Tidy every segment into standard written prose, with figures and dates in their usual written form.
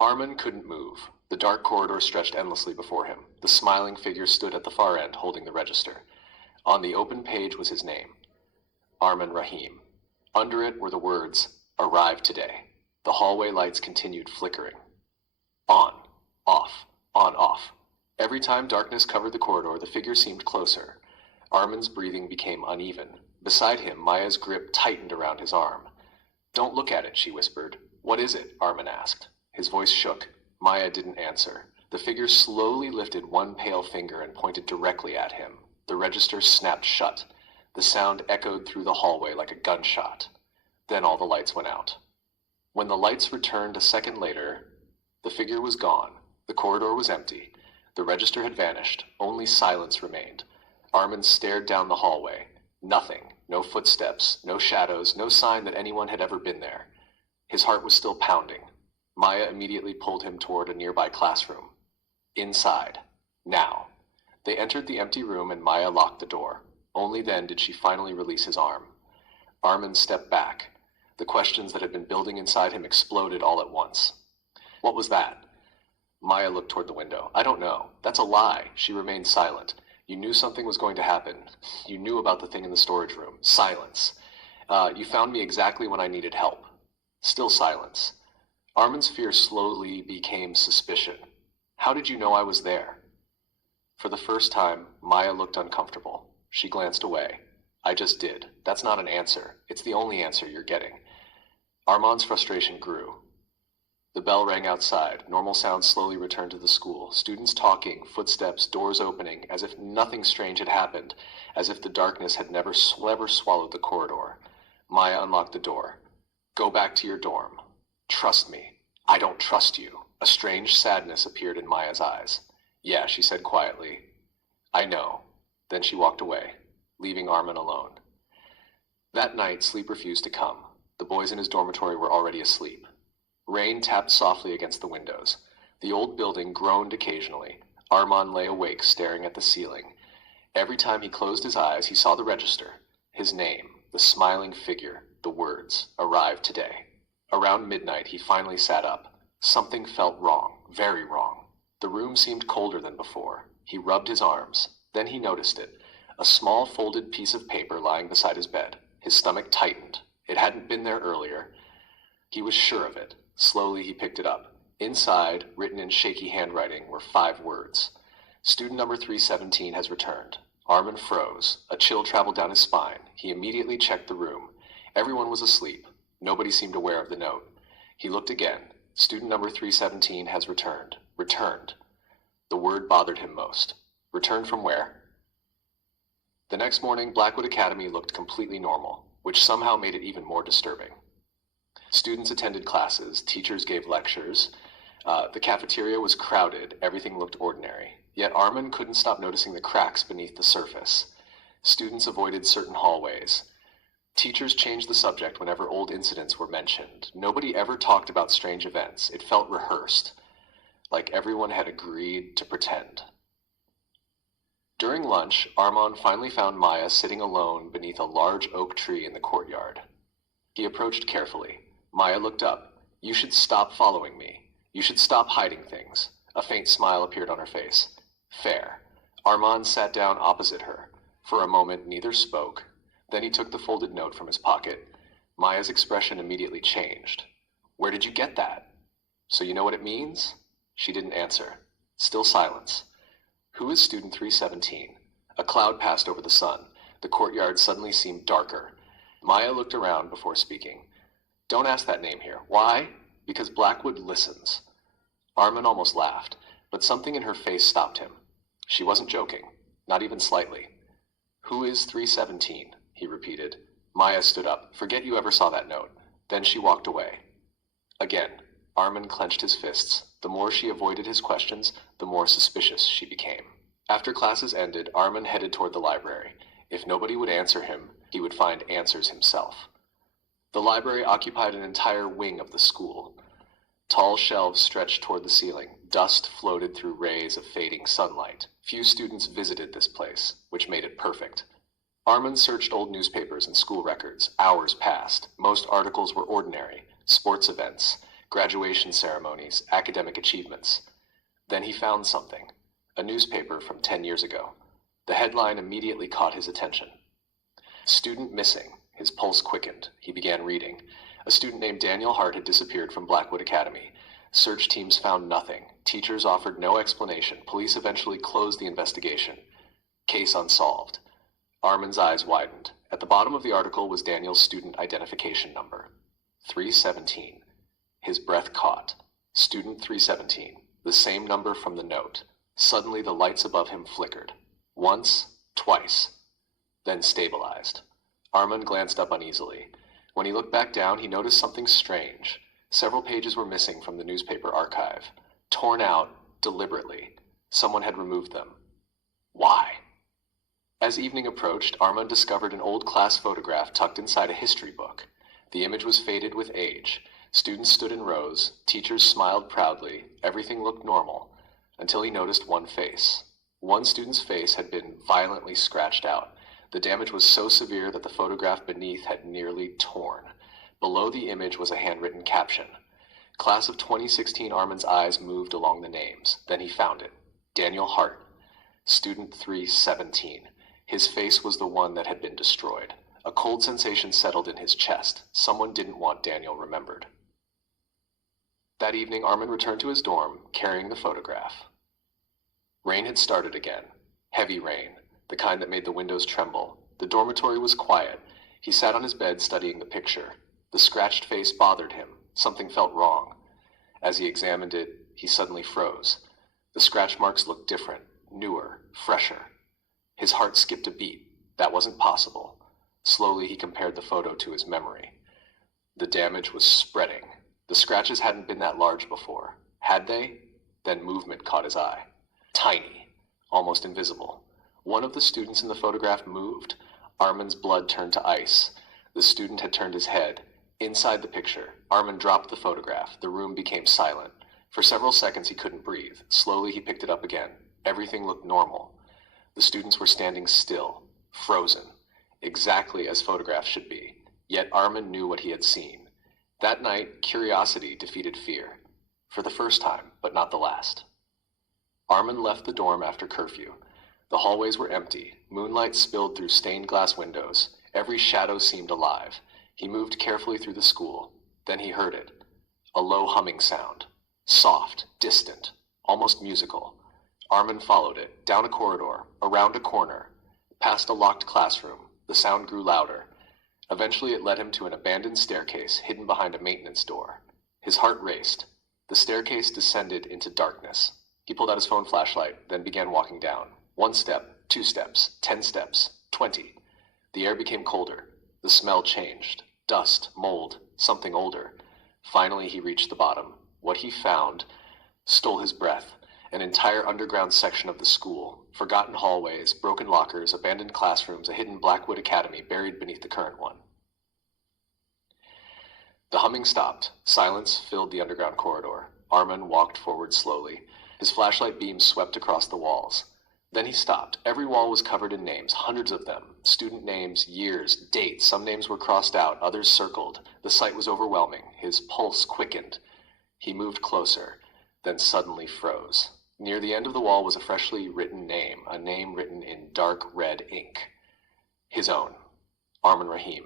Arman couldn't move. The dark corridor stretched endlessly before him. The smiling figure stood at the far end, holding the register. On the open page was his name, Arman Rahim. Under it were the words, "Arrive today." The hallway lights continued flickering. On, off, on, off. Every time darkness covered the corridor, the figure seemed closer. Arman's breathing became uneven. Beside him, Maya's grip tightened around his arm. "Don't look at it," she whispered. "What is it?" Arman asked. His voice shook. Maya didn't answer. The figure slowly lifted one pale finger and pointed directly at him. The register snapped shut. The sound echoed through the hallway like a gunshot. Then all the lights went out. When the lights returned a second later, the figure was gone. The corridor was empty. The register had vanished. Only silence remained. Arman stared down the hallway. Nothing. No footsteps, no shadows, no sign that anyone had ever been there. His heart was still pounding. Maya immediately pulled him toward a nearby classroom. Inside. Now. They entered the empty room and Maya locked the door. Only then did she finally release his arm. Arman stepped back. The questions that had been building inside him exploded all at once. "What was that?" Maya looked toward the window. "I don't know. That's a lie." She remained silent. "You knew something was going to happen. You knew about the thing in the storage room." Silence. "You found me exactly when I needed help." Still silence. Arman's fear slowly became suspicion. "How did you know I was there?" For the first time, Maya looked uncomfortable. She glanced away. "I just did. That's not an answer. It's the only answer you're getting." Arman's frustration grew. The bell rang outside. Normal sounds slowly returned to the school. Students talking, footsteps, doors opening, as if nothing strange had happened, as if the darkness had never swallowed the corridor. Maya unlocked the door. "Go back to your dorm. Trust me." "I don't trust you." A strange sadness appeared in Maya's eyes. "Yeah," she said quietly. "I know." Then she walked away, leaving Arman alone. That night, sleep refused to come. The boys in his dormitory were already asleep. Rain tapped softly against the windows. The old building groaned occasionally. Arman lay awake, staring at the ceiling. Every time he closed his eyes, he saw the register, his name, the smiling figure, the words, "Arrive today." Around midnight, he finally sat up. Something felt wrong, very wrong. The room seemed colder than before. He rubbed his arms. Then he noticed it, a small folded piece of paper lying beside his bed. His stomach tightened. It hadn't been there earlier. He was sure of it. Slowly he picked it up. Inside, written in shaky handwriting, were 5 words. "Student number 317 has returned." Arman froze. A chill traveled down his spine. He immediately checked the room. Everyone was asleep. Nobody seemed aware of the note. He looked again. "Student number 317 has returned." Returned. The word bothered him most. Returned from where? The next morning, Blackwood Academy looked completely normal, which somehow made it even more disturbing. Students attended classes, teachers gave lectures, the cafeteria was crowded, everything looked ordinary. Yet Arman couldn't stop noticing the cracks beneath the surface. Students avoided certain hallways. Teachers changed the subject whenever old incidents were mentioned. Nobody ever talked about strange events. It felt rehearsed, like everyone had agreed to pretend. During lunch, Arman finally found Maya sitting alone beneath a large oak tree in the courtyard. He approached carefully. Maya looked up. "You should stop following me. You should stop hiding things." A faint smile appeared on her face. "Fair." Arman sat down opposite her. For a moment, neither spoke. Then he took the folded note from his pocket. Maya's expression immediately changed. "Where did you get that?" "So you know what it means?" She didn't answer. Still silence. "Who is student 317? A cloud passed over the sun. The courtyard suddenly seemed darker. Maya looked around before speaking. "Don't ask that name here." "Why?" "Because Blackwood listens." Arman almost laughed, but something in her face stopped him. She wasn't joking, not even slightly. "Who is 317? He repeated. Maya stood up. "Forget you ever saw that note." Then she walked away. Again, Arman clenched his fists. The more she avoided his questions, the more suspicious she became. After classes ended, Arman headed toward the library. If nobody would answer him, he would find answers himself. The library occupied an entire wing of the school. Tall shelves stretched toward the ceiling. Dust floated through rays of fading sunlight. Few students visited this place, which made it perfect. Arman searched old newspapers and school records. Hours passed. Most articles were ordinary. Sports events, graduation ceremonies, academic achievements. Then he found something, a newspaper from 10 years ago. The headline immediately caught his attention. Student missing. His pulse quickened. He began reading. A student named Daniel Hart had disappeared from Blackwood Academy. Search teams found nothing. Teachers offered no explanation. Police eventually closed the investigation. Case unsolved. Arman's eyes widened. At the bottom of the article was Daniel's student identification number. 317. His breath caught. Student 317. The same number from the note. Suddenly the lights above him flickered. Once, twice, then stabilized. Arman glanced up uneasily. When he looked back down, he noticed something strange. Several pages were missing from the newspaper archive. Torn out, deliberately. Someone had removed them. Why? As evening approached, Arman discovered an old class photograph tucked inside a history book. The image was faded with age. Students stood in rows. Teachers smiled proudly. Everything looked normal, until he noticed one face. One student's face had been violently scratched out. The damage was so severe that the photograph beneath had nearly torn. Below the image was a handwritten caption. Class of 2016. Arman's eyes moved along the names. Then he found it. Daniel Hart. Student 317. His face was the one that had been destroyed. A cold sensation settled in his chest. Someone didn't want Daniel remembered. That evening, Arman returned to his dorm, carrying the photograph. Rain had started again. Heavy rain, the kind that made the windows tremble. The dormitory was quiet. He sat on his bed studying the picture. The scratched face bothered him. Something felt wrong. As he examined it, he suddenly froze. The scratch marks looked different, newer, fresher. His heart skipped a beat. That wasn't possible. Slowly, he compared the photo to his memory. The damage was spreading. The scratches hadn't been that large before. Had they? Then movement caught his eye. Tiny, almost invisible. One of the students in the photograph moved. Arman's blood turned to ice. The student had turned his head. Inside the picture, Arman dropped the photograph. The room became silent. For several seconds he couldn't breathe. Slowly he picked it up again. Everything looked normal. The students were standing still, frozen, exactly as photographs should be. Yet Arman knew what he had seen. That night, curiosity defeated fear. For the first time, but not the last. Arman left the dorm after curfew. The hallways were empty. Moonlight spilled through stained glass windows. Every shadow seemed alive. He moved carefully through the school. Then he heard it. A low humming sound. Soft, distant, almost musical. Arman followed it, down a corridor, around a corner, past a locked classroom. The sound grew louder. Eventually it led him to an abandoned staircase hidden behind a maintenance door. His heart raced. The staircase descended into darkness. He pulled out his phone flashlight, then began walking down. 1 step, 2 steps, 10 steps, 20. The air became colder. The smell changed. Dust, mold, something older. Finally he reached the bottom. What he found stole his breath. An entire underground section of the school. Forgotten hallways, broken lockers, abandoned classrooms, a hidden Blackwood Academy buried beneath the current one. The humming stopped. Silence filled the underground corridor. Arman walked forward slowly. His flashlight beam swept across the walls. Then he stopped. Every wall was covered in names, hundreds of them. Student names, years, dates. Some names were crossed out, others circled. The sight was overwhelming. His pulse quickened. He moved closer, then suddenly froze. Near the end of the wall was a freshly written name, a name written in dark red ink. His own, Arman Rahim.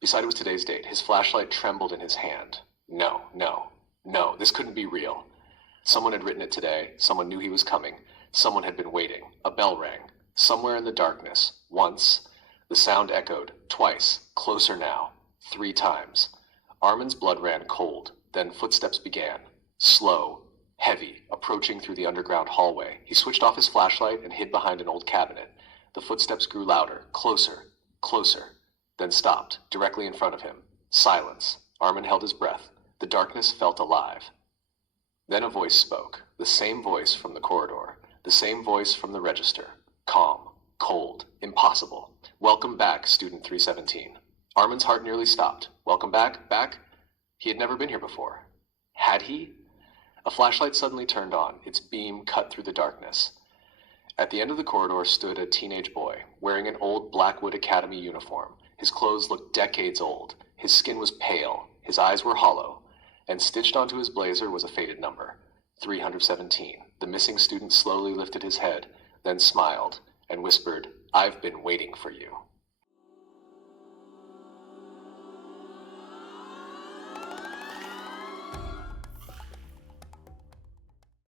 Beside it was today's date. His flashlight trembled in his hand. No, this couldn't be real. Someone had written it today. Someone knew he was coming. Someone had been waiting. A bell rang. Somewhere in the darkness. Once. The sound echoed. Twice. Closer now. 3 times. Arman's blood ran cold. Then footsteps began. Slow, heavy, approaching through the underground hallway. He switched off his flashlight and hid behind an old cabinet. The footsteps grew louder. Closer. Closer. Then stopped, directly in front of him. Silence. Arman held his breath. The darkness felt alive. Then a voice spoke. The same voice from the corridor. The same voice from the register. Calm. Cold. Impossible. Welcome back, student 317. Arman's heart nearly stopped. Welcome back? Back? He had never been here before. Had he? A flashlight suddenly turned on. Its beam cut through the darkness. At the end of the corridor stood a teenage boy, wearing an old Blackwood Academy uniform. His clothes looked decades old. His skin was pale. His eyes were hollow. and stitched onto his blazer was a faded number, 317. The missing student slowly lifted his head, then smiled, and whispered, "I've been waiting for you."